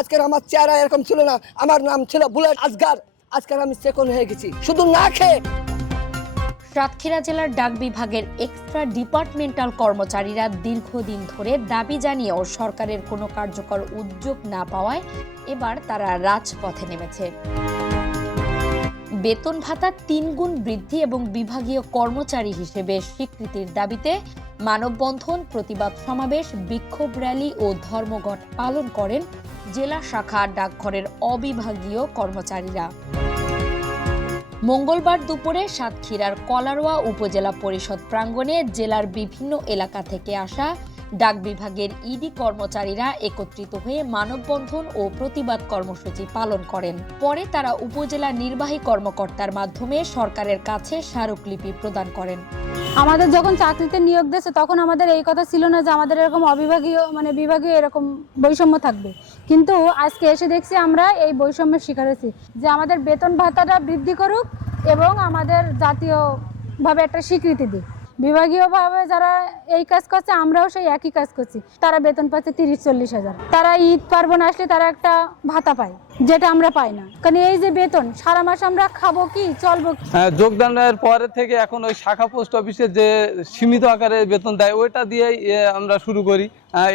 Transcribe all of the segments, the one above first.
আজকের আমার চেহারা এরকম ছিল না, আমার নাম ছিল বুলেট আসগার। আজকের আমি সেকেন্ড হয়ে গেছি শুধু না খেয়ে। সাতক্ষীরা জেলার ডাক বিভাগের এক্সট্রা ডিপার্টমেন্টাল কর্মচারীরা দীর্ঘদিন ধরে দাবি জানিয়েও সরকারের কোনো কার্যকর উদ্যোগ না পাওয়ায় এবার তারা রাজপথে নেমেছে। বেতন ভাতা ৩ গুণ বৃদ্ধি এবং বিভাগীয় কর্মচারী হিসেবে স্বীকৃতির দাবিতে মানববন্ধন, প্রতিবাদ সমাবেশ, বিক্ষোভ র্যালি ও ধর্মঘট পালন করেন জেলা শাখা ডাকঘরের অবিভাগীয় কর্মচারীরা। মঙ্গলবার দুপুরে সাতক্ষীরার কলারোয়া উপজেলা পরিষদ প্রাঙ্গণে জেলার বিভিন্ন এলাকা থেকে আসা ডাক বিভাগের ইডি কর্মচারীরা একত্রিত হয়ে মানববন্ধন ও প্রতিবাদ কর্মসূচি পালন করেন। পরে তারা উপজেলা নির্বাহী কর্মকর্তার মাধ্যমে সরকারের কাছে স্মারকলিপি প্রদান করেন। আমাদের যখন চাকরিতে নিয়োগ দিয়েছে তখন আমাদের এই কথা ছিল না যে আমাদের এরকম অবিভাগীয় বিভাগীয় এরকম বৈষম্য থাকবে, কিন্তু আজকে এসে দেখছি আমরা এই বৈষম্যের শিকার হয়েছি। যে আমাদের বেতন ভাতাটা বৃদ্ধি করুক এবং আমাদের জাতীয়ভাবে একটা স্বীকৃতি দিক। বিভাগীয়ভাবে যারা এই কাজ করছে আমরাও সেই একই কাজ করছি। তারা বেতন পাচ্ছে ৩০-৪০ হাজার। তারা ঈদ পার্বণ আসলে তারা একটা ভাতা পায়, যেটা আমরা পাই না। কারণ এই যে বেতন সারা মাস আমরা খাবো কি, চলবো কি? যোগদানের পরে থেকে এখন ওই শাখা পোস্ট অফিসে যে সীমিত আকারে বেতন দেয় ওইটা দিয়েই আমরা শুরু করি।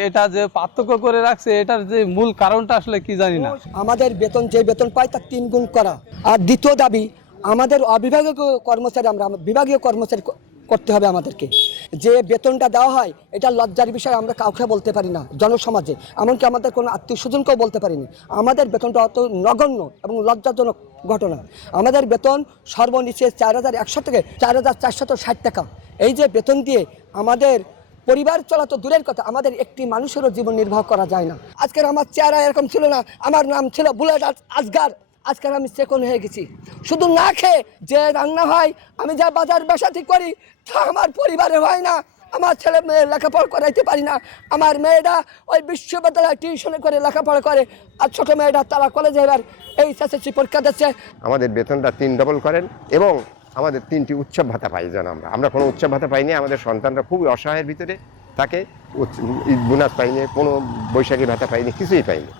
এটা যে পার্থক্য করে রাখছে এটার যে মূল কারণটা আসলে কি জানি না। আমাদের বেতন যে বেতন পাই তার 3 গুণ করা। আর দ্বিতীয় দাবি, আমাদের অবিভাগীয় কর্মচারী আমরা বিভাগীয় কর্মচারী করতে হবে আমাদেরকে। যে বেতনটা দেওয়া হয় এটা লজ্জার বিষয়, আমরা কাউকে বলতে পারি না জনসমাজে, এমনকি আমাদের কোনো আত্মীয় স্বজনকেও বলতে পারিনি। আমাদের বেতনটা অত নগণ্য এবং লজ্জাজনক ঘটনা। আমাদের বেতন সর্বনিচে 4100 থেকে 4460 টাকা। এই যে বেতন দিয়ে আমাদের পরিবার চলা তো দূরের কথা, আমাদের একটি মানুষেরও জীবন নির্বাহ করা যায় না। আজকের আমার চেহারা এরকম ছিল না, আমার নাম ছিল বুলেট আসগার। আজকাল আমি সেকেন্ড হয়ে গেছি শুধু না খেয়ে। যে রান্না হয়, আমি যা বাজার বেসাতি করি তা আমার পরিবারে হয় না। আমার ছেলে মেয়ে লেখাপড়া করাইতে পারি না। আমার মেয়েরা ওই বিশ্ববিদ্যালয়ে টিউশনে করে লেখাপড়া করে, আর ছোটো মেয়েরা তারা কলেজে এবার এই এসএসসি পরীক্ষা দিচ্ছে। আমাদের বেতনটা 3 ডবল করেন এবং আমাদের 3টি উৎসব ভাতা পাই। যেন আমরা কোনো উৎসব ভাতা পাইনি। আমাদের সন্তানরা খুবই অসহায়ের ভিতরে থাকে। ঈদ বোনাস পাইনি, কোনো বৈশাখী ভাতা পাইনি, কিছুই পাইনি।